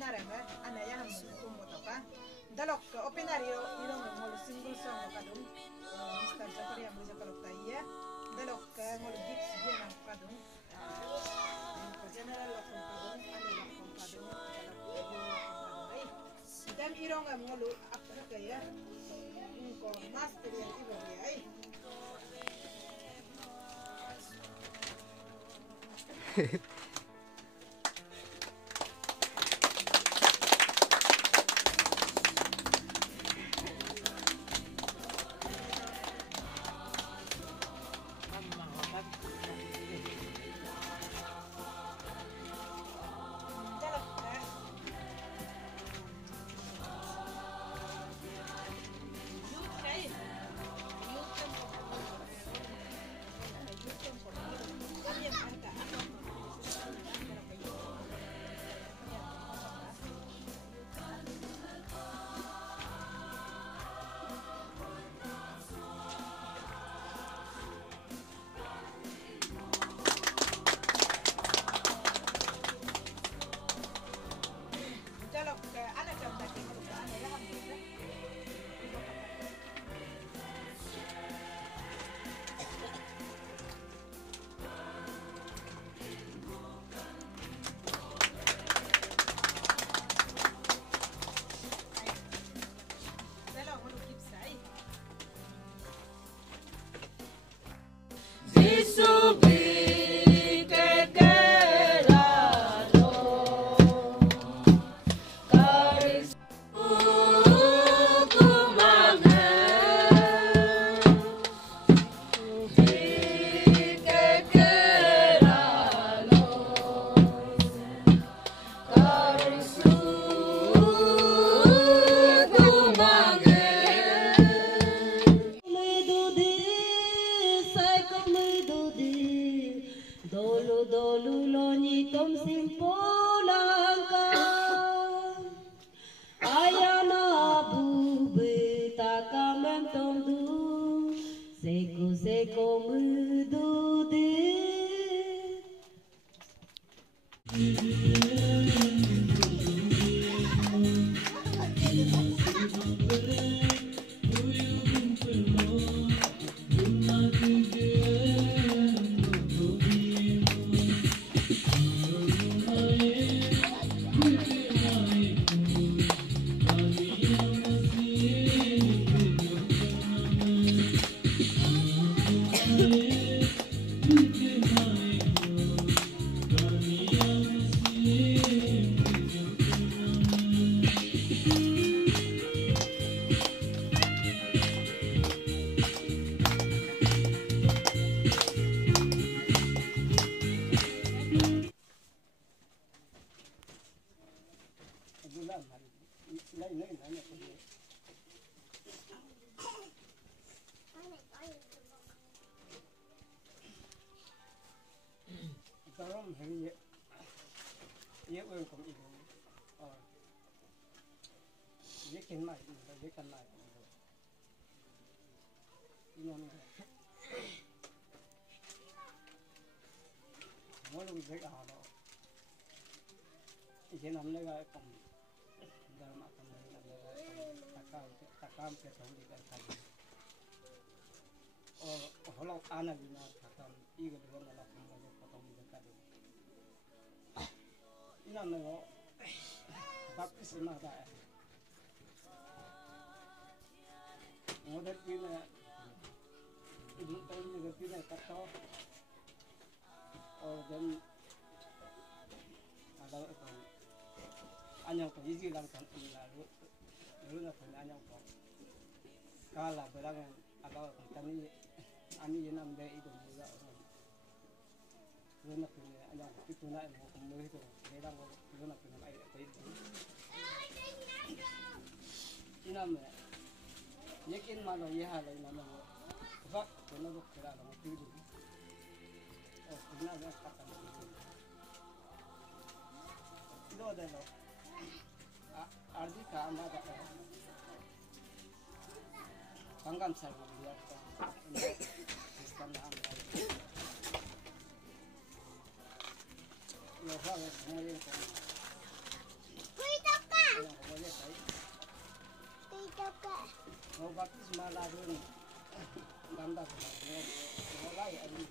openareme anaya hammu kumotoka dalok openario irong ngol single song kadung Mr. Jafari yang bisa kalau tanya dalok ngol gigs dia nak kadung general lokon kadung ane lokon kadung dan irong ngol apa kaya ko master yang ibu dia Ijen हमने का कम दाम आता नहीं तका पे थोड़ी कर खाली और हलो आना भी ना खाता इग दो वाला कम का पता नहीं कर दे इना में वो बाकी से ना था मोदर की में इधर तो इधर की में करता और जब ada anyang ko yiji lang kan ila lu na kan anyang ko kala belang ada tani ani yenam de itu juga lu na kan anyang ko itu na mo ko mo itu belang lu na kan ai ko itu inam yekin malo yeha lai na mo bak ko na ko kira na mo tidu oh ina na kata itu adalah arti kama kata pangkam sarwa buat sistem dalam loha semua itu baptisma lagun ganda mulai ali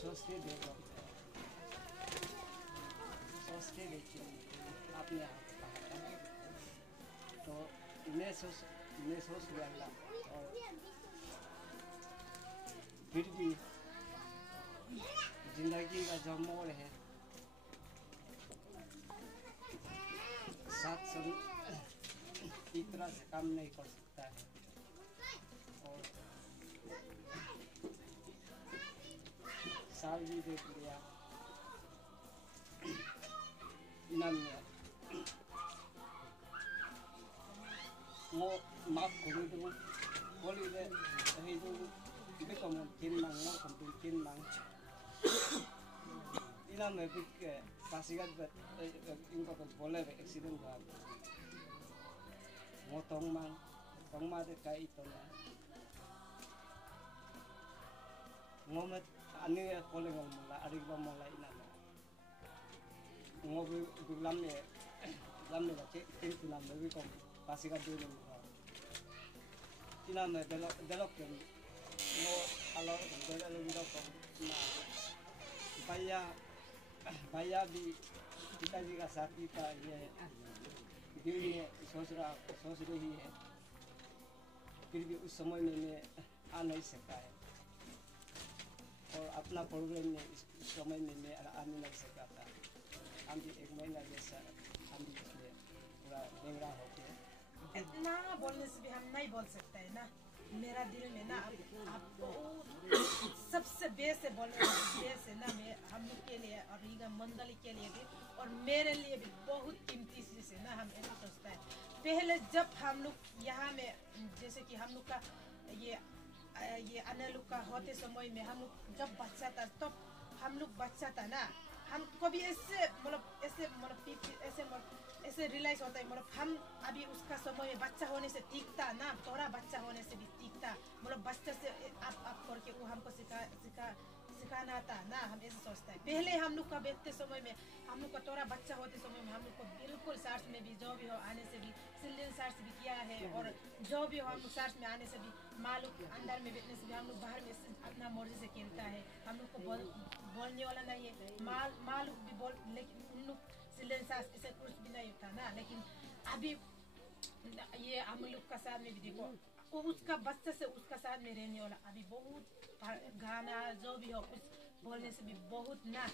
सोचते देखो अपने आप तो मैं सोच लिया और फिर भी जिंदगी का जो मोड़ है साथ सब इस तरह से काम नहीं कर सकता है और साल भी देख लिया इन्होंने mau maaf kalau itu boleh deh itu kamu tin mang mau kamu tin mang ini namanya ke pasikat buat ini kok boleh be accident kan mau tong mang deh kayak itu lah ngomet ani boleh ngomong lah ada ngomong lah ini namanya ngobrol lamnya cek tin lamnya be kamu pasikat dulu ina me delok kan no alo delok delok na baya भी पिताजी का साथी था ये दिल में सोच रही है फिर भी उस समय में मैं आ नहीं सका है और अपना प्रोग्राम में इस समय में मैं आ नहीं सका था हम भी 1 महीना जैसा हम भी इसमें पूरा बेंगरा हो गया इतना बोलने से भी हम नहीं बोल सकते हैं ना मेरा दिल में ना आप सबसे बेस से बोलने बेस है ना मैं हम लोग के लिए और रीगा मंडली के लिए भी और मेरे लिए भी बहुत कीमती चीज़ है ना हम ऐसा सोचते हैं पहले जब हम लोग यहाँ में जैसे कि हम लोग का ये अन्य लोग का होते समय में हम लोग जब बच्चा था तब हम लोग बच्चा था ना हम कभी ऐसे रियलाइज होता है मतलब हम अभी उसका समय में बच्चा होने से सीखता ना थोड़ा बच्चा होने से भी सीखता मतलब बच्चा से आप करके वो हमको सिखाना था ना हम ऐसे सोचते हैं पहले हम लोग का बैठते समय में हम लोग का थोड़ा बच्चा होते समय में हम लोग को बिल्कुल सार्स में भी जो भी हो आने से भी चिल्ड्रन सार्स भी किया है और जो भी हो हम लोग सार्स में आने से भी माँ लोग अंदर में बैठने से भी हम लोग बाहर में अपना मर्जी से खेलता है हम लोग को बोलने वाला नहीं है माँ लोग भी बोल लेकिन उन लोग चिल्ड्रन सार्स ऐसे कुछ भी नहीं होता ना लेकिन अभी ये हम लोग का साथ में भी देखो वो उसका बच्चा से उसका साथ में रहने वाला अभी बहुत गाना जो भी हो कुछ बोलने से भी बहुत ना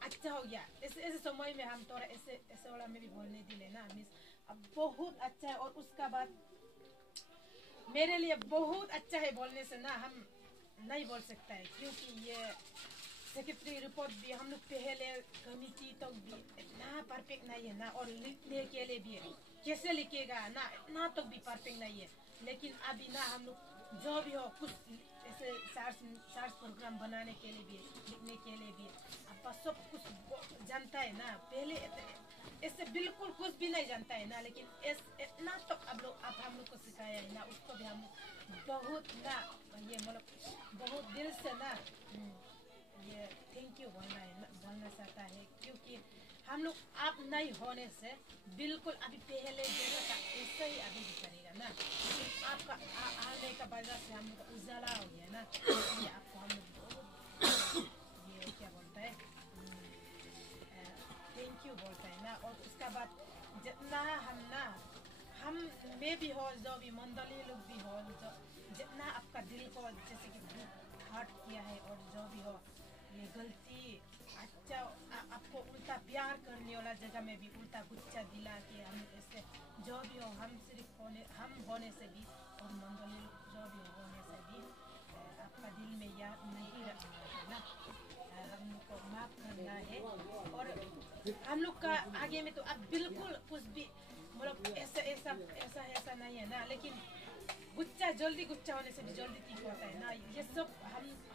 अच्छा हो गया ऐसे समय में हम थोड़ा ऐसे वाला में भी बोलने दिले ना मिस अब बहुत अच्छा है और उसका बाद मेरे लिए बहुत अच्छा है बोलने से ना हम नहीं बोल सकता है क्योंकि ये सेक्रेटरी रिपोर्ट भी हम लोग पहले कमिटी तो भी इतना परफेक्ट नहीं है ना और लिखने के लिए भी कैसे लिखेगा ना इतना तो भी परफेक्ट नहीं है लेकिन अभी ना हम लोग जो भी हो कुछ ऐसे सार्स प्रोग्राम बनाने के लिए भी लिखने के लिए भी अब सब कुछ जानता है ना पहले ऐसे बिल्कुल कुछ भी नहीं जानता है ना लेकिन इतना तो अब हम लोग को सिखाया है ना उसको भी हम बहुत ना ये मतलब बहुत दिल से ना ये थैंक यू बोलना चाहता है क्योंकि हम लोग आप नहीं होने से बिल्कुल अभी पहले जैसा था ऐसा ही अभी भी करेगा ना लेकिन आपका आने का वजह से हम लोग का उजाला हो गया ना ये आपको हम लोग बहुत ये क्या बोलता है थैंक यू बोलता है ना और उसका बाद जितना हम में भी हो जो भी मंडली लोग भी हो जो जितना आपका दिल को जैसे कि हर्ट किया है और जो भी हो ये गलती अच्छा आपको उल्टा प्यार करने वाला जगह में भी उल्टा गुच्छा दिला के हम ऐसे जो भी हो हम सिर्फ हम होने से भी और मंडली जो भी होने से भी आपका दिल में याद नहीं रखना है ना हम लोग को माफ करना है और हम लोग का आगे में तो अब बिल्कुल कुछ भी मतलब ऐसा नहीं है ना लेकिन गुच्छा जल्दी गुच्छा होने से भी जल्दी ठीक होता है ना ये सब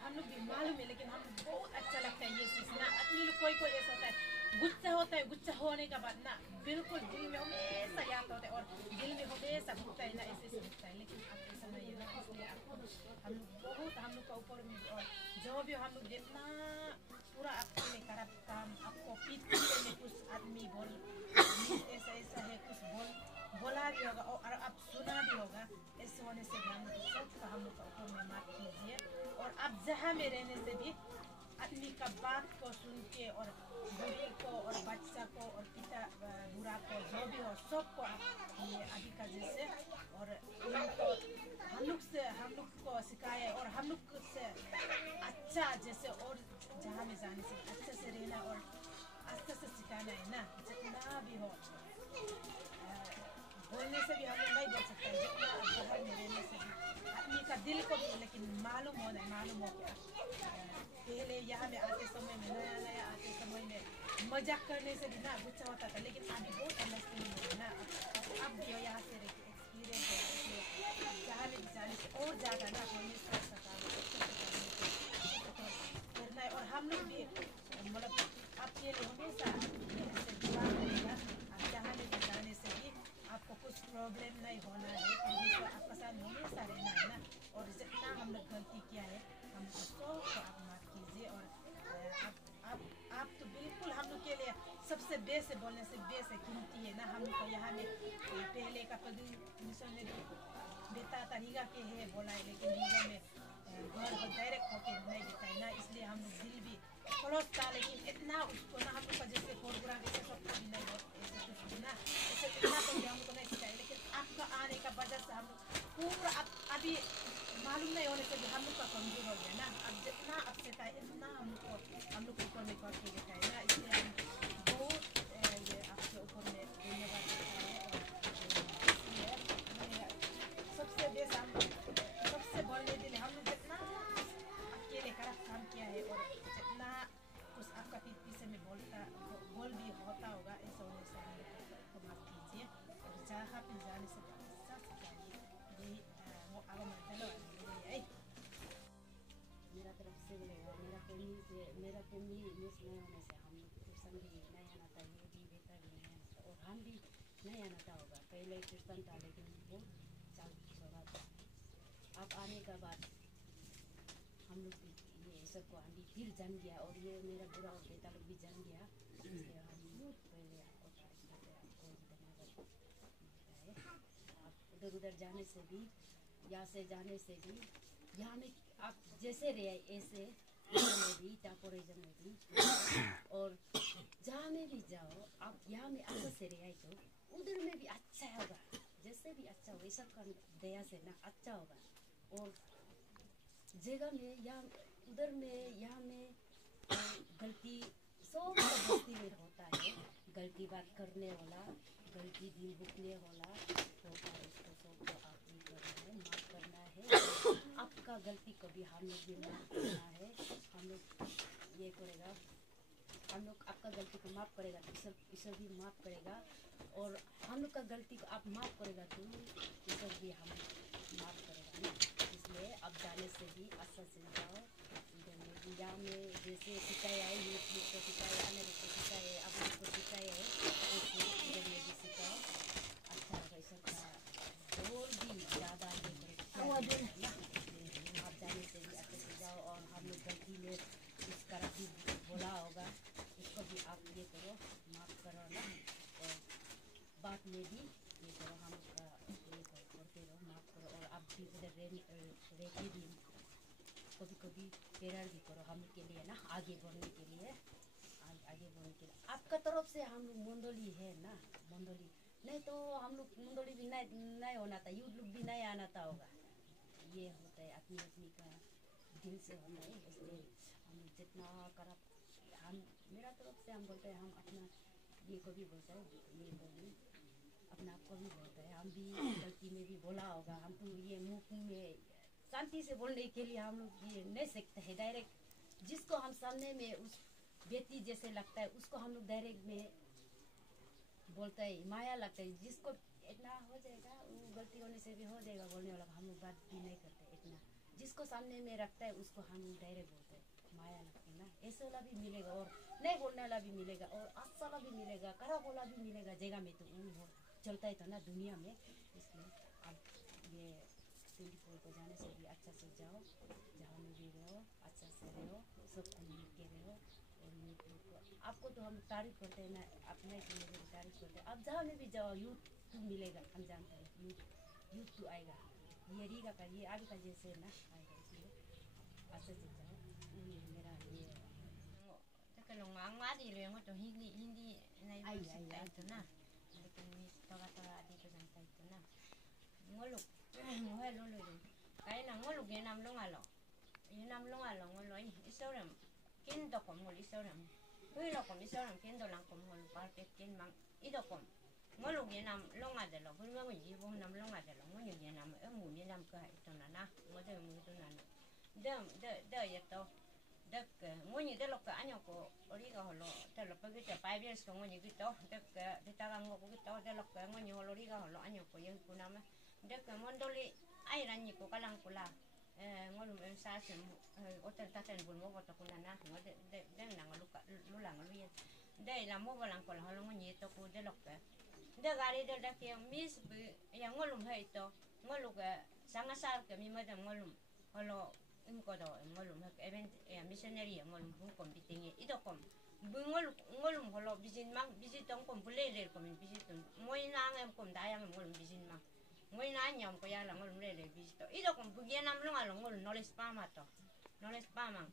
हम लोग भी मालूम है लेकिन हम बहुत अच्छा लगता है ये चीज़ ना आदमी लोग कोई ऐसा होता है गुच्छा होने का बाद ना बिल्कुल दिल में हमेशा याद होता है और दिल में हमेशा भूखता है ना ऐसे दिखता है लेकिन अब ऐसा नहीं है ना इसलिए आपको हम लोग का ऊपर में और जो भी हम लोग जितना पूरा आपको में खराब काम आपको पीछे में कुछ आदमी बोल ऐसा है कुछ बोला भी होगा और आप सुना भी होगा। ऐसे होने से भी हम लोग सबका हम लोग का ऊपर में माफ कीजिए। और आप जहाँ में रहने से भी आदमी का बात को सुन के और बूढ़े को और बच्चा को और पिता बुरा को जो भी हो सबको आप ये अभी का जैसे और उनको हम लोग को सिखाए और हम लोग से अच्छा जैसे और जहाँ में जाने से अच्छे से रहना और अच्छे से सिखाना है ना। जितना भी हो बोलने से भी हम लोग नहीं बोल सकते, जितना आप बाहर में रहने से भी आदमी का दिल को भी लेकिन मालूम होना है, मालूम हो गया। पहले यहाँ में आते समय में नया नया आते समय में मजाक करने से भी ना गुस्सा होता था, लेकिन अभी बहुत अंडरस्टैंडिंग है ना। अब जो यहाँ से रह के एक्सपीरियंस है इसलिए जहाँ में भी जाने से और ज़्यादा ना हमेशा करना है। और हम लोग भी मतलब आपके लिए हमेशा ऐसे दुआ करेगा। आप जहाँ में भी जाने से भी आपको कुछ प्रॉब्लम नहीं होना है, तो आपका साथ हमेशा रहना है ना। और जितना हम लोग गलती किया है हम सबको आप माफ कीजिए। और आप तो बिल्कुल हम लोग के लिए सबसे बेस है, बोलने से बेस है, कीमती है ना। हम लोग को यहाँ में पहले का मिशनरी बेटा था रीगा के है बोला है, लेकिन रीगा में घर डायरेक्ट होके नहीं देता है ना, इसलिए हम लोग दिल भी क्लोज था। लेकिन इतना उसको ना हम लोग का जैसे प्रोग्राम ऐसे सबको भी नहीं ऐसे कुछ ना ऐसे इतना तो भी हम लोग को नहीं सिखाया, लेकिन आपका आने का वजह से हम लोग पूरा अभी मालूम नहीं होने से भी हम लोग का कमजोर हो गया ना। अब जितना आप सिखाए इतना हम लोग को ऊपर में करके दिखाए ना, इसलिए हम बहुत ये आपके ऊपर में धन्यवाद देता है। और सबसे बेस्ट हम सबसे बोलने दिले हम लोग जितना अकेले खराब काम किया है और जितना कुछ आपका पीछे में बोल भी होता होगा, ऐसा होने से हम लोग को माफ कीजिए। और जहाँ पे जाने से सब चाहिए यही वो आगे मेरा तरफ से मेरा फैमिली मिस नहीं होने से हम लोग ट्यूशन भी नहीं आना था, ये भी बेटा भी नहीं आना था और हम भी नहीं आना था होगा। पहले ट्यूशन था लेकिन बहुत चाल छोड़ा था। अब आने का बाद हम लोग भी ये सबको आंटी फिर जान गया और ये मेरा बुरा और बेटा लोग भी जान गया, इसलिए हम पहले आपको धन्यवाद मिलता है। आप उधर उधर जाने से भी यहाँ से जाने से भी यहाँ में आप जैसे रहे ऐसे में भी टापोरिज्म में भी और जहाँ में भी जाओ आप यहाँ में अच्छा से रहे तो उधर में भी अच्छा होगा, जैसे भी अच्छा होगा, सब का दया से ना अच्छा होगा। और जगह में या उधर में यहाँ में गलती सब बस्ती में होता है, गलती बात करने वाला, गलती दिल भुगतने वाला होता है, उसको सबको आप भी करना है, माफ करना है। आपका गलती कभी हम लोग भी माफ करना है, हम लोग ये करेगा, हम लोग आपका गलती को माफ करेगा तो ईश्वर भी माफ करेगा। और हम लोग का गलती को आप माफ करेगा तो ईश्वर भी हम माफ करेगा ना। इसलिए अब जाने से भी अच्छा से जाओ। यहाँ में जैसे सिखाया है यूट्यूब को सिखाया है, मेरे को सिखाया है, आप लोग को सिखाया है, वैसे इधर में भी सिखाओ। अच्छा होगा सबका और भी ज़्यादा ये करेगा आप जाने से भी अच्छे से जाओ। और हम लोग गलती में इस तरह भी बोला होगा उसको भी आप ये करो, माफ़ करो ना। और बात में भी ये करो, हम लोग का ये करते रहो, माफ़ करो। और आप भी उधर रहते भी कभी कभी प्रेयर भी करो हम लोग के लिए ना, आगे बढ़ने के लिए, आगे बढ़ने के लिए। आपका तरफ से हम लोग मंडली है ना, मंडली नहीं तो हम लोग मंडली भी नहीं होना था, यूथ लोग भी नहीं आना था होगा। ये होता है अपनी अपनी का दिल से होता है, इसलिए हम जितना कर हम मेरा तरफ से हम बोलते हैं, हम अपना ये को भी बोलते हैं, ये को भी अपना आप को भी बोलते हैं, हम भी गलती में भी बोला होगा। हम तो ये मुँह में शांति से बोलने के लिए हम लोग ये नहीं सकते हैं डायरेक्ट, जिसको हम सामने में उस बेटी जैसे लगता है उसको हम लोग डायरेक्ट में बोलते हैं, माया लगता है, जिसको इतना हो जाएगा वो गलती होने से भी हो जाएगा बोलने वाला, हम लोग बात भी नहीं करते इतना। जिसको सामने में रखता है उसको हम लोग डायरेक्ट बोलते हैं, माया लगता है ना। ऐसे वाला भी मिलेगा और नहीं बोलने वाला भी मिलेगा और अच्छा वाला भी मिलेगा, खराब वाला भी मिलेगा जगह में, तो वो चलता है तो ना दुनिया में। इसलिए अब ये 24 को जाने से भी अच्छा से जाओ, जहाँ में भी रहो अच्छा से रहो, सबको मिल के रहो। और यूथ लोग को आपको तो हम तारीफ करते हैं ना, अपने के लिए भी तारीफ करते हैं। आप जहाँ में भी जाओ यूथ तू मिलेगा हम जानते हैं युग तू आएगा ये रीगा का ये आगे का जैसे ना आएगा इसलिए ऐसे चलता है मेरा ये kalau ngangadi le ngoto hindi na itu na lekin mis toga adi ko santa itu na ngoluk ngelo lo kaya na ngoluk yenam longalo ngolo isoram kindo kom ngol isoram huilo kom isoram kindo lang kom ngol parket kin mang idokom ngoluk yenam longadelo hulma mo yibo nam longadelo ngol yenam emu yenam ka itu na ngode mu itu na de yeto dak ngoni de lo ka anyo ko origa holo te lo pagi te 5 years ko ngoni gito dak de taga ngo ko gito de lo ka ngoni holo origa holo anyo ko yang kunama dak mondoli ai ranni ko kalang kula ngolum em sa sem hotel taten bun mo boto kunana ngode de na ngoluka lulang luyen de la mo balang ko holo ngoni to ko de lo ka de gari de dak mis yang ngolum he to ngoluga sanga sar ke mi madam ngolum holo kodo ngolum hak event missionary ngolum bung kom bitinge idokom ngolum holo bisin mang bisitong kom bulele kom bisitong moi nang em kom dayang ngolum bisin mang moi na nyam ko yala ngolum lele bisito idokom bugianam longal ngolum knowledge pamato knowledge pamang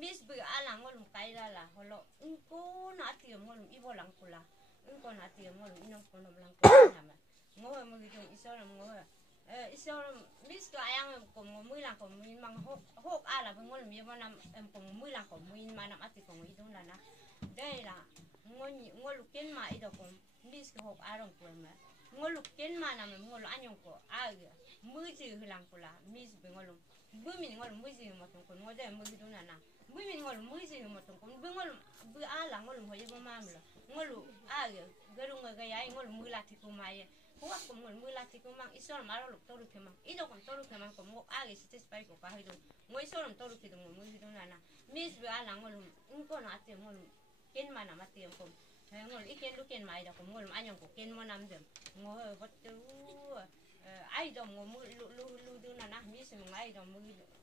mis bu ala ngolum kailala holo unko na ati ngolum ibolang kula unko na ati ngolum inong kono blang ko nama ngoe mo gitong isoram ngoe isoram mis ko ayang ko muy lang ko muy mang hok ala bengol mi manam ko muy lang ko muy manam ati ko idon na dela ngoluken ma ido ko mis ko hok aron ko ma ngoluken manam ngol anyon ko aga muji hilang pula mis bengol bumin ngol muji moton ko ngode muji don na bumin ngol muji moton ko bengol bu ala ngol ho yebo mamlo ngolu aga garunga ga yai ngol mulati ko maye huwag ko ngol mula tiko mang isor marolok toru ke mang ido kon toru ke mang ko mo agi sites pai ko kahido mo isor toru ke dong mo hido nana mis be ala ngol unko na ate ngol ken mana mati ko ngol iken luken mai da ko ngol anyon ko ken mo namdem ngo botu ai do mo lu do nana mis mo ai do mo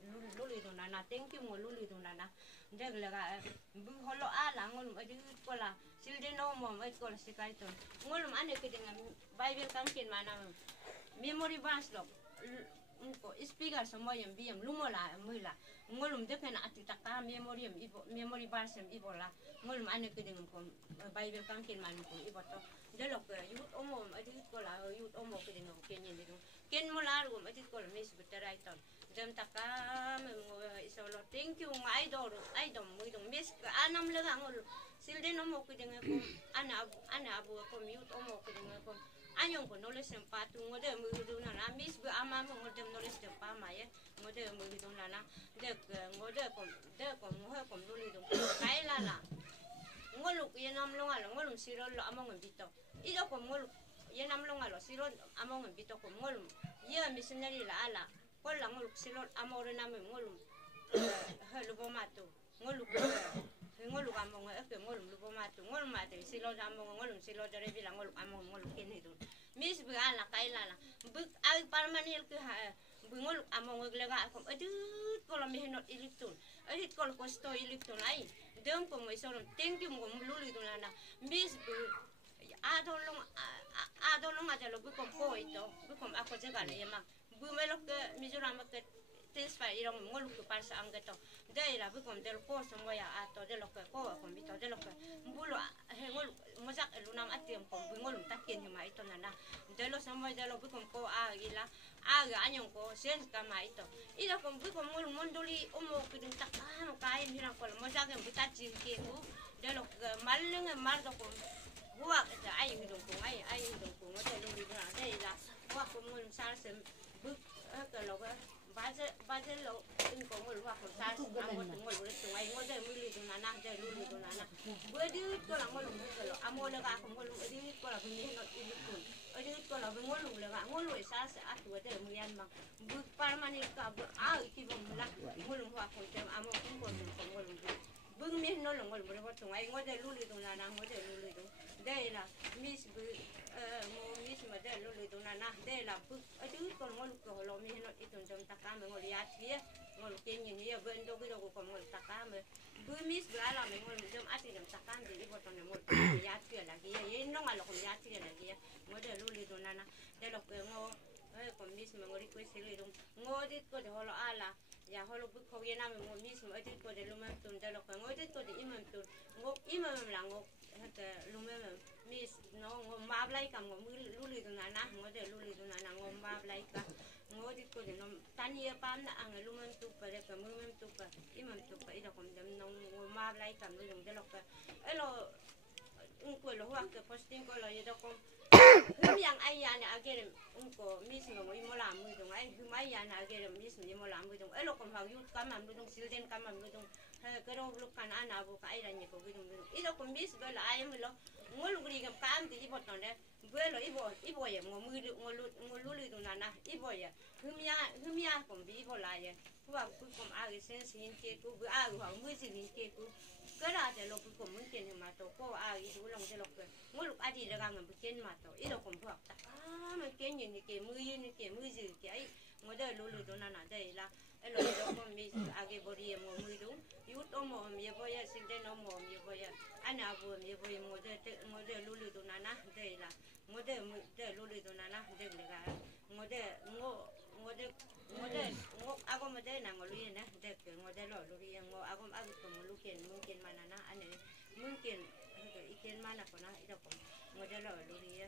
lu do nana thank you mo lu do nana ndeg laga bu holo ala ngol adi ko la silde no mo mai ko sikai to ngolum ane ke dengan bible kankin mana memory verse lo unko speaker semua yang biam lumola mula ngolum de kana ati taka memory memory verse ibola ngolum ane ke dengan ko bible kankin mana ko iboto de lo ke yut omo adi ko la yut omo ke dengan kenye de ken mola ro adi ko mes beterai to dem taka mo isolo thank you ngai do mo do mes anam lega ngol silde no mo ko dengan ko ana abu ko mute omo ko dengan ko anyong ko knowledge sem patu ngode mo do na mis bu ama mo ngode knowledge sem pa ma ye ngode mo do na de ngode ko mo ha ko luli do kai la la ngolu ye nam longa lo ngolum siro lo among bito ido ko ngolu ye nam longa lo siro among bito ko ngolum ye missionary la ala ko la ngolu siro amore na me ngolum ha lo bomato ngolu among e ngolum lo bomato ngolum mate siro among ngolum siro dare bilang ngolum among ngolum kene do mis bu ala kai la la bu al parmanil ke ha bu ngolum among glega ko adut ko la mehnot ilitun adit ko kosto ilitun ai dem ko mai sorom thank you mo luli dunana mis bu adolong ada lo bu kom ko ito bu kom ako jaga le yama bu melok ke mizoram ke tespa irong ngol ku parsa anggato daira bu kom del ko semua ya ato del ko ko bito del ko mbulo he ngol mojak lunam atim ko bu ngol takin hima ito nana delo semua del bu kom ko agila aga anyong ko sen kama ito ida kom bu kom ngol mondoli omo kuding takano kai hirang ko mojak em butacin ke ku del ko maleng mardo ko buat ai hidung ko ai hidung ko ngol lu bra daira wa ko ngol sarsem bu ka lo baze lo in ko ngol wa ko sa ngol ngol re tungai ngol de muli do nana de luli do nana bodi ko la ngol ngol amole ka ko ngol edi ko la bini no ilikun edi ko la ngol le ga ngol we sa sa atu de muyan ma bu parmani ka bu ki bo mula ngol wa ko de amo ko ngol bu mi no ngol re tungai ngol de luli do nana ngol de luli do de la mis bu mo mis ngode luli tunana de la bu adu ko ngol ko lo mi no itun dom takame ngol ya tie ngol kenyi ni ya bendo ko ko ngol takame bu mis bala me ngol dom ati dom takame de ko ton ngol ya tie la ki ye no ngalo ko ya tie la ki ngode luli tunana de lo ko ngo ko mis me ngori ko sele dum ngodi ko de holo ala ya holo bu ko ye na me ngol mis me adi ko de lo ma tun de lo ko ngodi ko de imam tun ngo imam la ngo hata lume mis no ngo mablai kam ngo luli tunana ngode luli tunana ngo mablai ka ngodi ko de no tani pam na ang lume tu pa de ka mumem tu pa imam tu pa ida kom dem no ngo mablai kam lu de lo ka elo un ko lo wa ke posting ko lo ye do kom yang ayah ni agerim unko mis ngo mo la mu dong ai humai ya na agerim mis mo la mu dong elo kom ha yut kam am dong silden kam am dong ha kero lu kan ana bu ka ai ni ko dong ilo kom mis bela ai mo lo ngol gri gam kam ti ibo ton de belo ibo ye ngo mu ngo lu lu dong na ibo ye humia kom bi ibo la ye wa ku kom age sen sin ke ku bu age ha mu sin ke ku kera de lo ku kom mun ken ma to ko age du long de lo ko ngol adi de gam bu ken ma to ilo kom bu ta ma ken ni ke mu ji ke ai ngode lu lu dong na de la elo do kom mis age bori ye mo mu dong yut o mo ye bo ye sin de no mo ye bo ye ana bu ye bo ye ngode lu lu dong na de la ngode lu lu dong na de le ga ngode ako mo de na ngolu ye na de ke ngode lo lu ye ngo ako ko mo lu ken mungkin mana na ane mungkin iken mana ko na ida ko ngode lo lu ye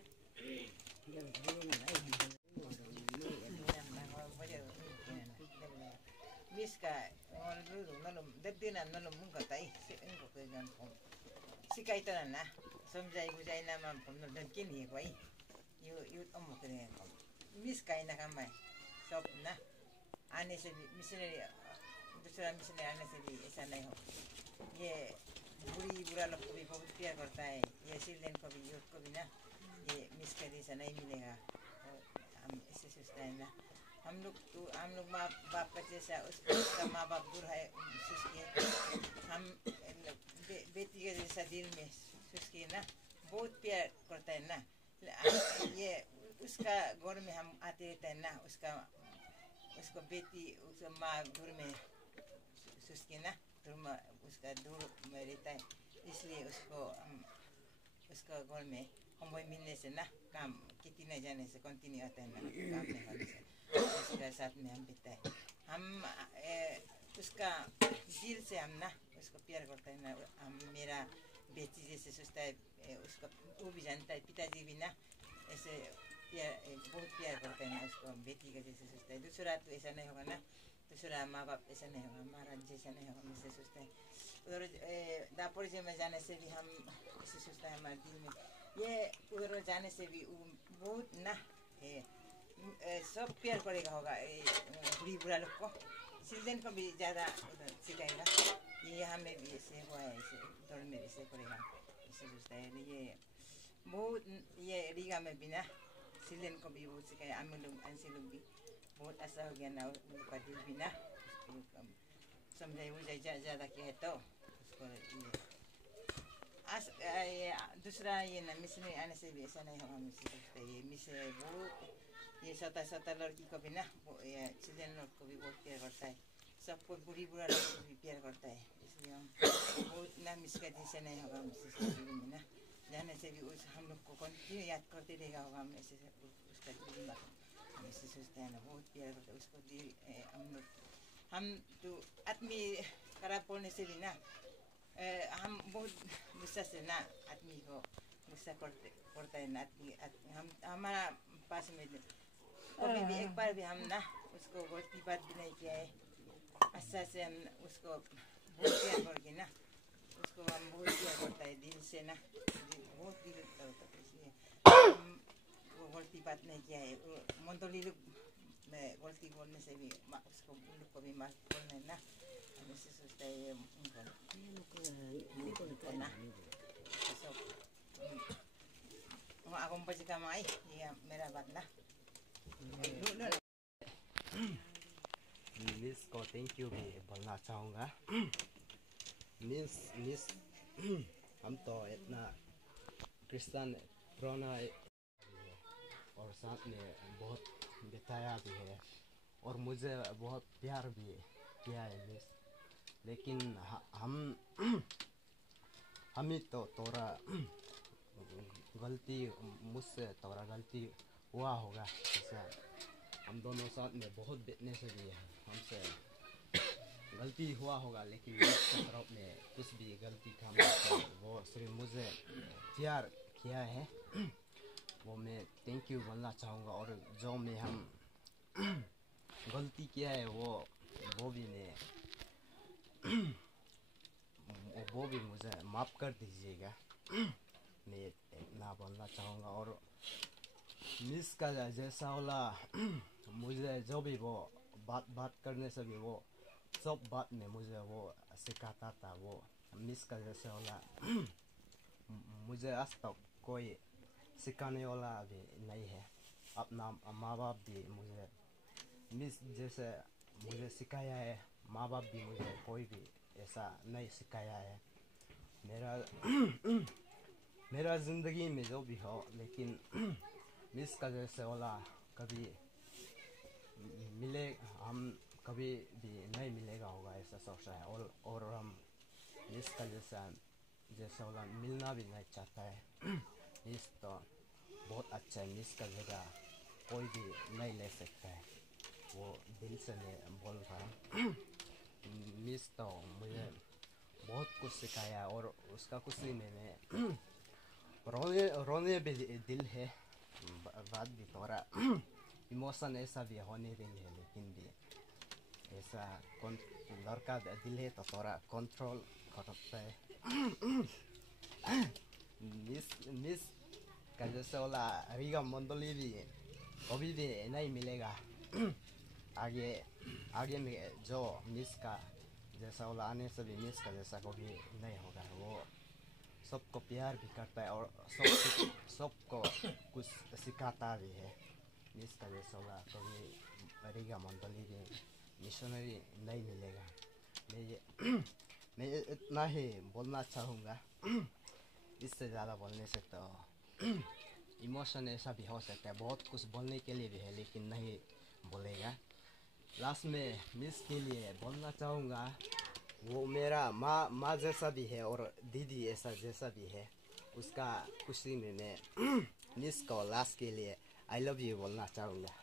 miska ngol dulu nalum dadina nalum munga tai engko ke gan pom sikai tanana somjai bujai nama pom no dan kini koi yu omo kene pom miska ina kamai sop na ane se missionary दूसरा missionary आने से भी ऐसा नहीं हो ये बुरा लोग को भी बहुत प्यार करता है ये चिल्ड्रन को भी यूथ को भी ना ये मिसका जैसा नहीं मिलेगा हम ऐसे सोचते हैं ना हम लोग माँ बाप का जैसा उसका माँ बाप दूर है सोचके हम बेटी के जैसा दिल में सोचके ना बहुत प्यार करता है ना ये उसका घर में हम आते रहते हैं ना उसको बेटी उसका माँ दूर में सोचके ना उसका दूर में रहता है इसलिए उसका घर में हम वही मिलने से ना काम कितनी न जाने से कंटिन्यू आता है ना काम नहीं होने से उसका साथ में हम बिताए हम उसका दिल से हम ना उसको प्यार करते हैं ना हम मेरा बेटी जैसे सोचता है उसका वो भी जानता है पिताजी भी ना ऐसे बहुत प्यार करते हैं ना उसको बेटी का जैसे सोचता है दूसरा तो ऐसा नहीं होगा ना दूसरा माँ बाप ऐसा नहीं होगा हमारा जैसा नहीं होगा हम ऐसे सोचते हैं उधर दापोरिजे में जाने से भी हम ऐसे सोचते हैं हमारे दिल में ये उधर जाने से भी बहुत ना सब प्यार करेगा होगा बुरा लोग को चिल्ड्रन को भी ज़्यादा उधर सिखाएगा ये यहाँ में भी ऐसे हुआ है ऐसे उधर में ऐसे करेगा ऐसे सोचता है ये बहुत ये रीगा में भी ना चिल्ड्रन को भी बहुत सिखाया हम लोग अंशी लोग भी बहुत ऐसा हो गया ना उनका दिल भी ना समझाई बुझाई ज़्यादा किया है तो उसको ये दूसरा ये ना मिसने आने से भी ऐसा नहीं होगा मुझसे सोचते ये मिस बहुत ये सता लड़की को भी ना ये चिल्ड्रन लोग को भी बहुत प्यार करता है सबको बुरा लोग को भी प्यार करता है इसलिए हम बहुत ना मिस का जैसे नहीं होगा मुझसे सोचते में ना जाने से भी हम लोग को कंटिन्यू याद करते रहेगा होगा हम ऐसे उसका दिल हम ऐसे सोचते हैं ना बहुत प्यार करते हैं उसको दिल हम तो आदमी खराब बोलने से भी ना हम बहुत गुस्सा से ना आदमी को गुस्सा करता है ना आदमी हम हमारा पास में कभी भी एक बार भी हम ना उसको गलती बात भी नहीं किया है अच्छा से हम उसको बहुत प्यार करके ना उसको हम बहुत प्यार करता है दिल से ना बहुत दिल होता है इसलिए वो गलती बात नहीं किया है मंदोली लोग में गलती बोलने से भी उसको उन लोग को भी माफ बोलना ना हम ऐसे सोचता है उनको ना सब aku mau pergi kamai, iya merah batna. Miss को thank you भी बोलना चाहूँगा। Miss हम तो इतना क्रिश्चियन पुराना और साथ में बहुत बिताया भी है और मुझे बहुत प्यार भी किया है मिस। लेकिन हम ही तो थोड़ा गलती मुझसे थोड़ा गलती हुआ होगा। जैसा हम दोनों साथ में बहुत बैठने से भी हमसे गलती हुआ होगा, लेकिन उसके तरफ में कुछ भी गलती काम नहीं, वो सिर्फ मुझे प्यार किया है, वो मैं थैंक यू बोलना चाहूँगा। और जो मैं हम गलती किया है वो भी मुझे माफ़ कर दीजिएगा, मैं इतना बोलना चाहूँगा। और मिस का जैसा वाला मुझे जो भी वो बात करने से भी वो सब बात में मुझे वो सिखाता था। वो मिस का जैसा वाला मुझे आज तक कोई सिखाने वाला भी नहीं है। अपना माँ बाप भी मुझे मिस जैसे मुझे सिखाया है, माँ बाप भी मुझे कोई भी ऐसा नहीं सिखाया है। मेरा ज़िंदगी में जो भी हो, लेकिन मिस का जैसे वाला कभी हम कभी भी नहीं मिलेगा होगा ऐसा सोच रहा है। और हम मिस का जैसा वाला मिलना भी नहीं चाहता है। मिस तो बहुत अच्छा है, मिस का जगह कोई भी नहीं ले सकता है, वो दिल से मैं बोल रहा हूँ। मिस तो मुझे बहुत कुछ सिखाया और उसका खुशी में मैं रोने भी दिल है, बात भी थोड़ा इमोशन ऐसा भी होने रही है, लेकिन भी ऐसा लड़का दिल है तो थोड़ा कंट्रोल करता है। मिस का जैसे वाला रिगा मंडली भी कभी भी नहीं मिलेगा। आगे में जो मिस का जैसा वाला आने से भी मिस का जैसा कभी नहीं होगा। वो सबको प्यार भी करता है और सबको कुछ सिखाता भी है। मिस का जैसा वाला कभी रिगा मंडली भी मिशनरी नहीं मिलेगा। मैं इतना ही बोलना चाहूँगा, इससे ज़्यादा बोलने से तो इमोशन ऐसा भी हो सकता है, बहुत कुछ बोलने के लिए भी है लेकिन नहीं बोलेगा। लास्ट में मिस के लिए बोलना चाहूँगा, वो मेरा माँ जैसा भी है और दीदी ऐसा जैसा भी है। उसका खुशी में मैं मिस को लास्ट के लिए आई लव यू बोलना चाहूँगा।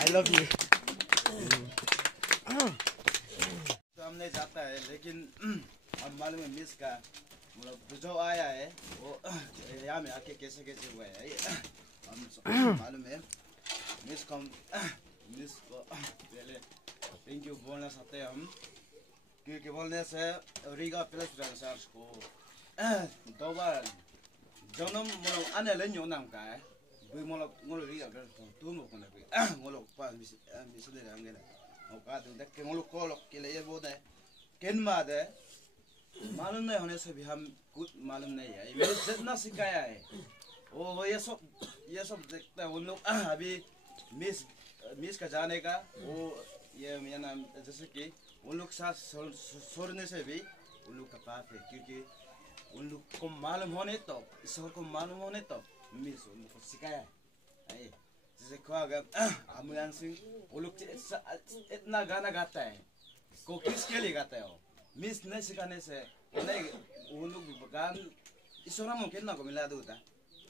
I love you. सामने जाता है, लेकिन हम मालूम है मिस का मतलब जो आया है वो यहाँ में आके कैसे कैसे हुआ है, हम मालूम है। मिस को पहले थैंक यू बोलना चाहते हैं हम, क्योंकि बोलने से रिगा प्रेसिडेंट को दो बार जन्म मतलब आने लेन्यो नाम का है, वे मतलब रिगा तुम लोग ने भी मतलब पास मिस दे रहे हैं का तो देख के मतलब कॉल के लिए बोलते हैं किन बात है मालूम नहीं होने से भी हम कुछ मालूम नहीं है। ये जितना सिखाया है वो ये सब देखता है उन लोग। अभी मिस का जाने का वो ये मेरा नाम जैसे कि उन लोग साथ छोड़ने से भी उन लोग का पाप है, क्योंकि उन लोग को मालूम होने तो ईश्वर को मालूम होने तो मिस उन लोग को सिखाया है। जैसे कहा गया अमयान सिंह वो लोग इतना गाना गाता है, को किसके लिए गाता है वो मिस नहीं सिखाने से नहीं वो लोग गान ईश्वर मौके ना को मिला दूता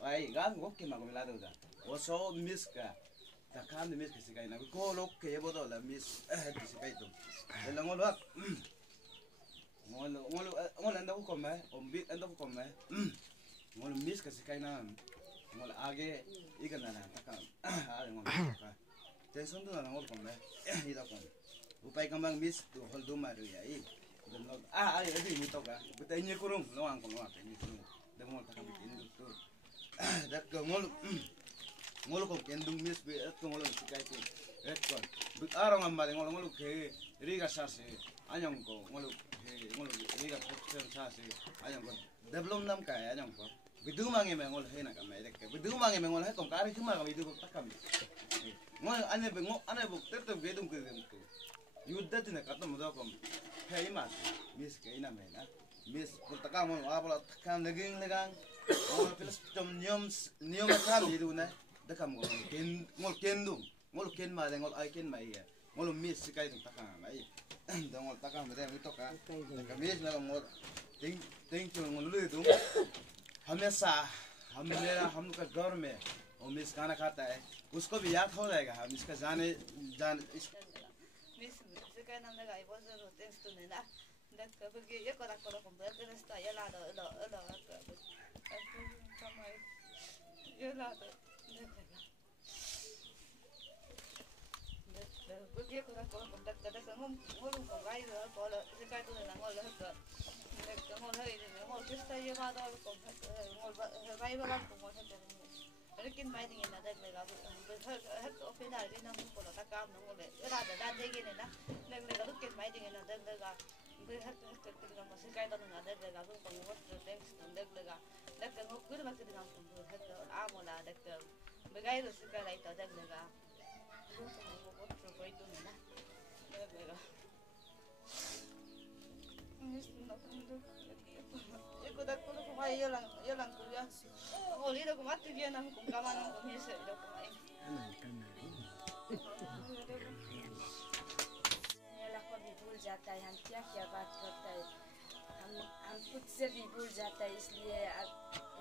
भाई गान वो के ना को मिला दूता वो सो मिस का तकान मिस किसी का ना को लोग के ये बोला मिस किसी का तो लंगो लोग मोल अंदर को कम है और भी अंदर को कम है मोल मिस किसी का ना मोल आगे इकन ना तकान आगे मोल का टेंशन तो ना मोल कम है इधर कम उपाय कम मिस तो हल दो मारू या अभी नहीं तो का बता इन्हें करूँ लोगों को लोगों के नहीं देखो मोल तक भी तो देख मोल को केंदुम मिस भी तो मोल शिकायत है तो आराम हम बारे मोल के रिगा सासे आयंग को मोल रिगा फैक्चर सासे आयंग को डेवलप नाम का है आयंग को विदु मांगे में मोल है ना का मैं देख के विदु मांगे में मोल है कम कार क्यों मांगे विदु को तक कम मोल अने बुक तेरे गेदुम के तो युद्ध दिन का तो मुझे कम है ही मास मिस के ना में ना मिस को तक हम आप लोग तक लेकिन plus 좀 niom tham di du na da kam ngol ken ma de ngol ai ken mai ya ngol mi sikai dong taka mai da ngol taka ma de mi to ka ka mi na ngol ting ngol lu du हमेशा हम लोग का घर में हम इस खाना खाता है उसको भी याद हो जाएगा हम इसका जाने मिस सिकाई नाम लगा ये बहुत ज़रूरत है तो नहीं ना देख कभी कि ये कोरा कोरा कम बेर के रास्ता ये ला दो समय ये ला दो देख ये कोरा कोरा कम देख हम ngol ko gai rồi có là sikai tu là ngol là cái ngol hơi ngol cái style ये बात और को ngol gai बात को ngol है लेकिन मैं नहीं ना देख लेगा हर ऑफिसर के नाम को लगा काम न ngol है रात डाल देंगे ना देख लेगा तो किन मैं नहीं ना देख लेगा फिर हर के नाम से sikai तो ना देख लेगा तो ngol देख लेगा देख के ngol फिर बात के नाम को हर आ मोला देख के gai rồi sikai lại तो देख लेगा तो ngol तो कोई तो नहीं ना देख लेगा Iku dak kulo ko ay yalang kuya. Oli do ko mati biya na ko kamanan ko hise do ko ay. मेरा को भी भूल जाता है हम क्या क्या बात करता है हम खुद से भी भूल जाता है इसलिए आप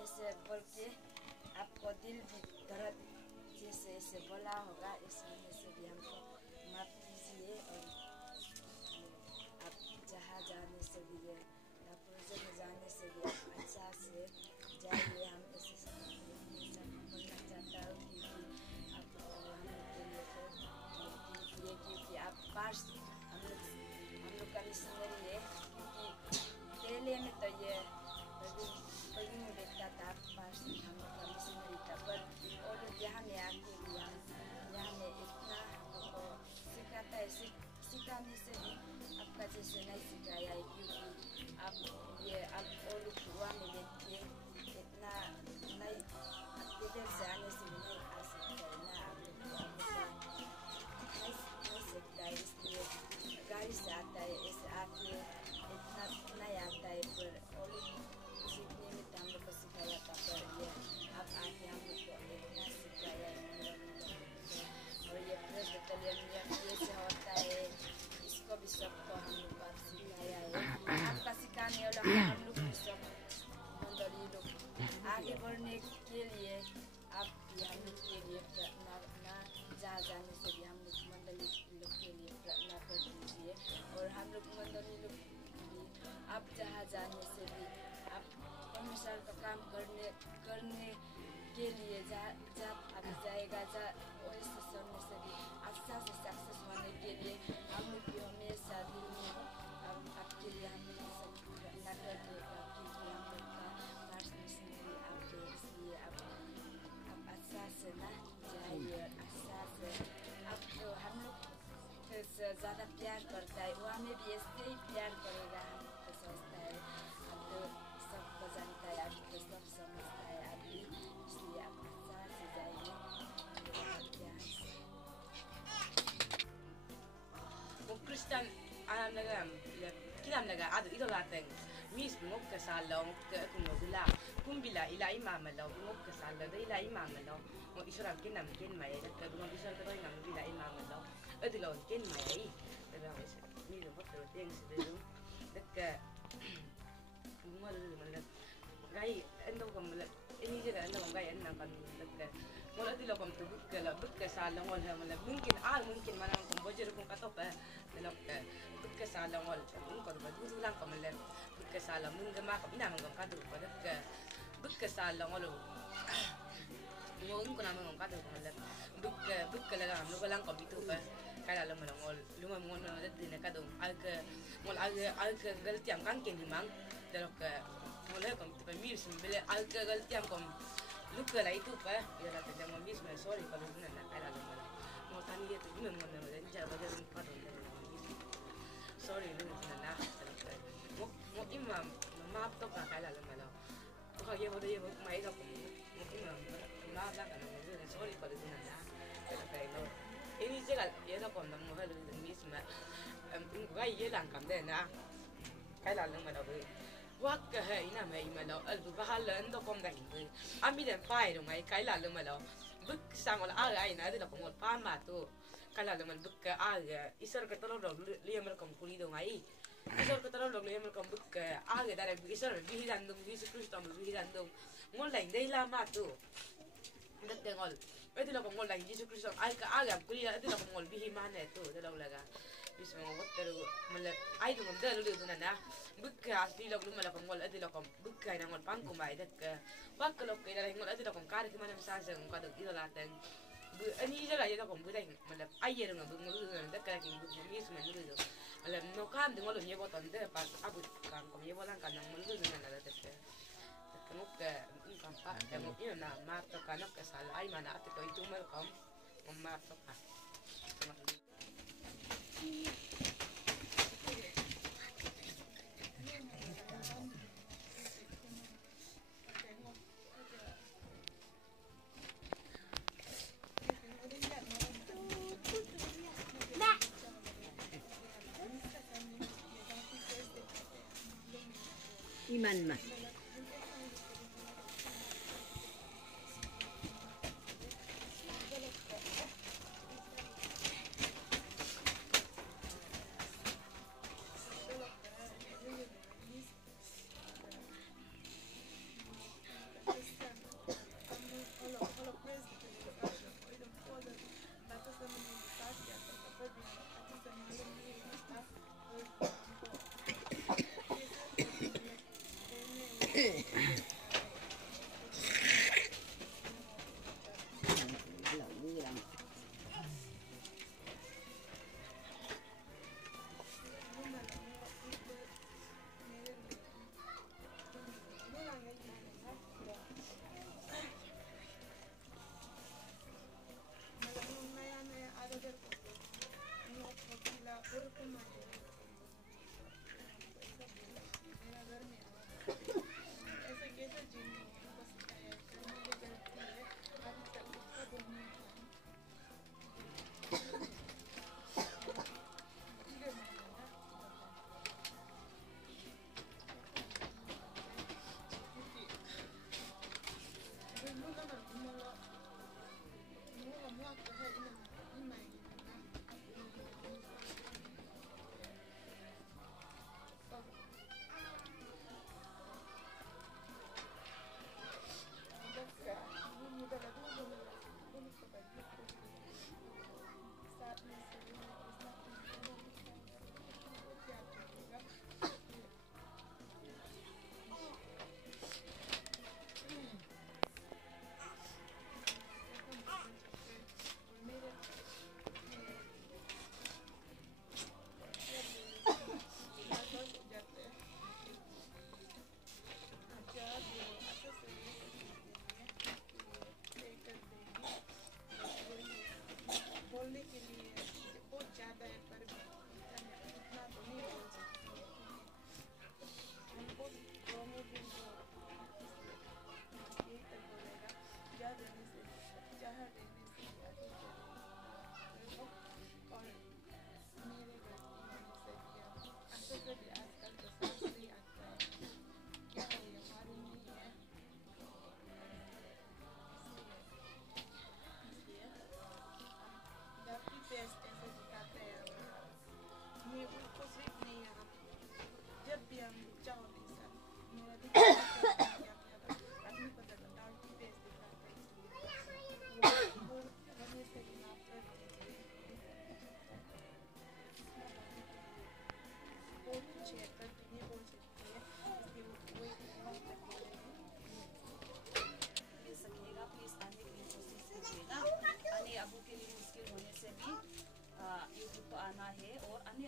ऐसे बोल के आपको दिल भी दर्द जैसे ऐसे बोला होगा इस वजह से भी हमको माफ कीजिए और आप जहाँ जाने से भी प्रोजेक्ट में जाने से भी अच्छा से जाइए हम ऐसे बोलना चाहता हूँ कि आप हम लोग के लिए क्योंकि आप पास हम लोग का मिशनरी है क्योंकि पहले में तो ये कभी में देखता था आप पास हम लोग का मिशनरी था पर वो लोग यहाँ में आके भी यहाँ में इतना हमको सिखाता है सिखाने से भी आपका जैसे नहीं सिखाया है क्योंकि आप ये आप वो लोग वहाँ में देख के इतना नहीं इधर से आने से भी नहीं आ सकता है ना आप लोग नहीं सकता है इसलिए गाड़ी से आता है ऐसे आके इतना नहीं आता है पर वो लोग सीखने में तो हम लोग को सिखाया था पर ये आप आके हम लोग को इतना सिखाया है और ये प्रेस बटालियन कैसे होता है इसको भी सबको हम लोग को सिखाया है आपका सिखाने वाला हम लोग भी सब मंडली लोग आगे बढ़ने के लिए आप भी हम लोग के लिए ना जहाँ जाने से भी हम लोग मंडली लोग के लिए प्रार्थना कर दीजिए और हम लोग मंडली लोग भी आप जहाँ जाने से भी आप परमेश्वर का काम करने के लिए जहाँ आप जाएगा वैसे सुनने से भी अच्छा से सक्सेस होने के लिए हम लोग भी हमेशा दिल में आपके लिए हम लोग सब प्रार्थना करते हैं क्योंकि हम लोग का पार्टनरशिप भी आपके इसलिए आप अच्छा से ना जाइए अच्छा से आप तो हम लोग से ज़्यादा प्यार करता है वो हमें भी ऐसे ही प्यार करेगा हम लोग को सोचता है हम तो सबको जानता है आपको सब समझता है आप भी इसलिए आप अच्छा से जाइए प्यार से Kristen alam kinam naga adu ito lateng mis ngok kasalaw kuno bila ila imam law ngok kasalaw da ila imam law mo isuram kinam kin mai da ngok isur ka ngam bila imam law adilo kin mai da ba mi lo ko teng se de da mo le gai endo kom le ini je da endo gai enna kan da mo adilo kom tu bukka salaw wal ha mungkin mana kom bojir kom katop Melok ke sala ngol ko ba du lang ko melen ke sala mun ga ma ko ina mun ka du ko ke sala ngol mo un ko na mun ka du ko melen ke la ga mun lang ko bitu ba kala la mun ngol lu mo mon na de ne ka du al ke ngol al ke gal tiam kan ken ni mang de lo ke ngol ko te mi sim bele al ke gal tiam ko lu ke la itu ba ya la te mo mi me sorry ko lu na kala la mo tani ye tu mo mon na de ja ba de ka du sorry lu na na mo imam ma to ka kala la malo ko ka ye bo de ye bo mai ga ko mo imam ma la ka no de sorry ko de na na ka no ini je ga ye da ko na mo ha lu de mi sma ga ye lang kam de na kala la malo wak ke he ina mai malo al bu bahal ndo kom da hin ami den pai ro mai kai la lo malo buk sang ol aga ina de ko mol pa ma tu kala lo mal buk aga isar ka tolo ro li amar kom kuli do ngai isar ka tolo ro li amar kom buk aga da isar bi dan dum bi Kristo am bi dan dum ngol lain dei la ma tu ndak de ngol edi lo ko ngol lain Jesus Kristo ai ka aga kuli edi lo ko ngol bi ma ne tu de lo laga bis mo ngot teru mal ai dum de lo de na bukka asli lo lu mala ngol adi lo kom bukka ina ngol pangku mai dak bak lo ke ida ngol adi lo kom kar ki mana sa sa ngol ado ida la ten bu ani ida la ida kom bu dai mala ayer ngol bu ngol lu dak ka ki bu mi su men lu do mala no kan de ngol nyebo ton de pas abu kan kom nyebo lan kan ngol lu na la dak ngok ke kan pa ngok ina na ma to kan ka sala ai mana at ko itu mer kom ma to ka iman ma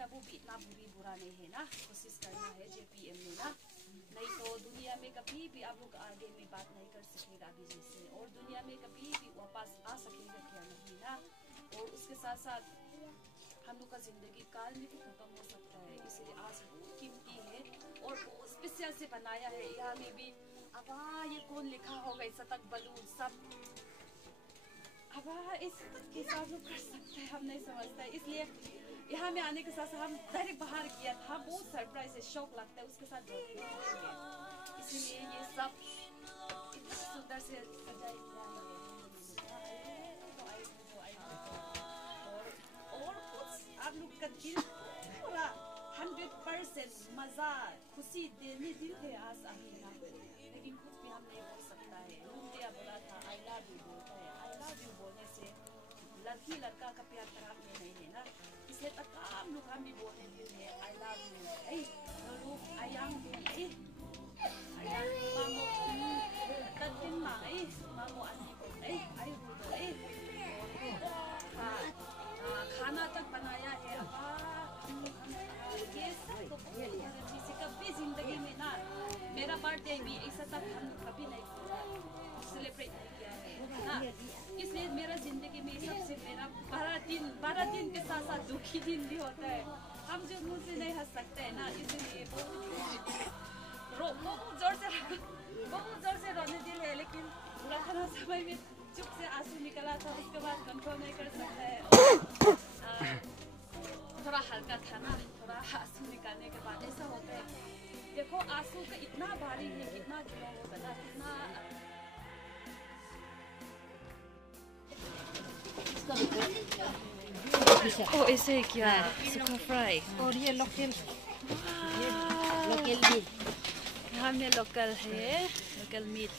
Abu भी इतना बुरा नहीं है ना, कोशिश करना है JPM में ना, नहीं तो दुनिया में कभी भी आप लोग आगे में बात नहीं कर सकेगा अभी जैसे, और दुनिया में कभी भी वापस आ सकेगा क्या नहीं ना। और उसके साथ साथ हम लोग का जिंदगी काल में भी खत्म हो सकता है, इसलिए आज बहुत कीमती है और स्पेशल से बनाया है। यहाँ में भी अब ये कौन लिखा होगा ऐसा तक बलून सब, अब ऐसा तक कैसा लोग कर सकते हैं हम नहीं समझते, इसलिए यहाँ में आने के साथ हम डायरेक्ट बाहर किया था, बहुत सरप्राइज है, शौक लगता है उसके साथ जोड़ने के लिए। इसीलिए ये सब इतना सुंदर से सजाया गया है। और कुछ आप लोग का दिल पूरा 100% मजा खुशी देने दिल है आज आमीना, लेकिन कुछ भी हम नहीं बोल सकता है। मुंडिया बोला था आई लव यू बोलता है, आई लव यू बोलने से लड़की लड़का का प्यार खराब नहीं है ना, इसलिए तमाम लोग हम भी बोलने दिल है आई लव यू। ऐ लोग आयांग बोल ऐ आयांग मामो कतिन मा ऐ मामो आनी बोल ऐ आई बोल ऐ खाना तक बनाया है। ये सब तो बहुत अच्छी से कभी जिंदगी में ना मेरा बर्थडे भी ऐसा तक हम कभी नहीं सेलिब्रेट नहीं किया है ना, इसलिए मेरा जिंदगी में सबसे मेरा 12 दिन के साथ साथ दुखी दिन भी होता है। हम जो मुंह से नहीं हंस सकते हैं ना, इसलिए बहुत जोर से रोने दिल है, लेकिन पूरा खाना समय में चुप से आंसू निकला था, उसके बाद कंट्रोल नहीं कर सकता है। थोड़ा हल्का था ना, थोड़ा आंसू निकालने के बाद ऐसा होता है। देखो आंसू का इतना भारी है, कितना किलो होगा ना, कितना ऐसे क्या सूखा फ्राई और ये लोकल भी यहाँ में लोकल है, लोकल मीट।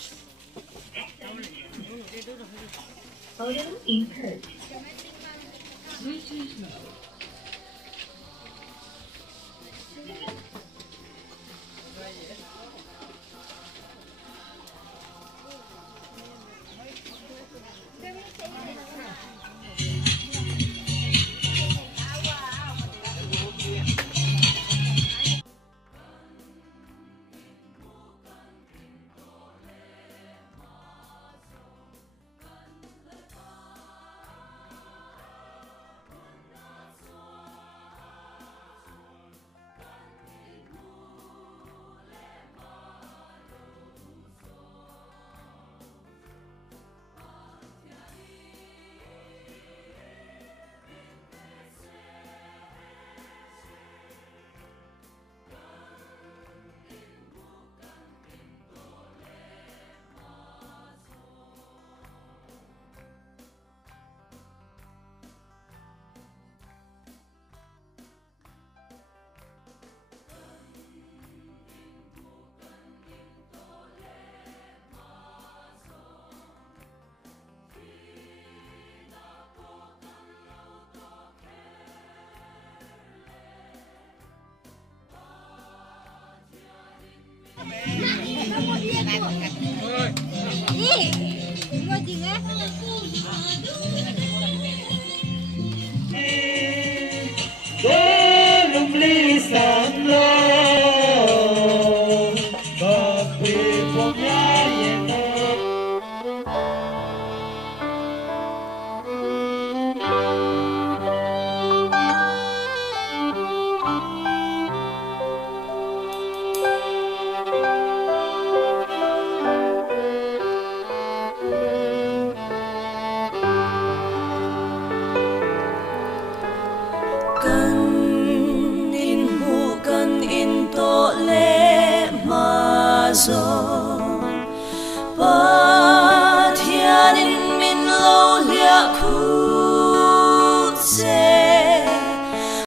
So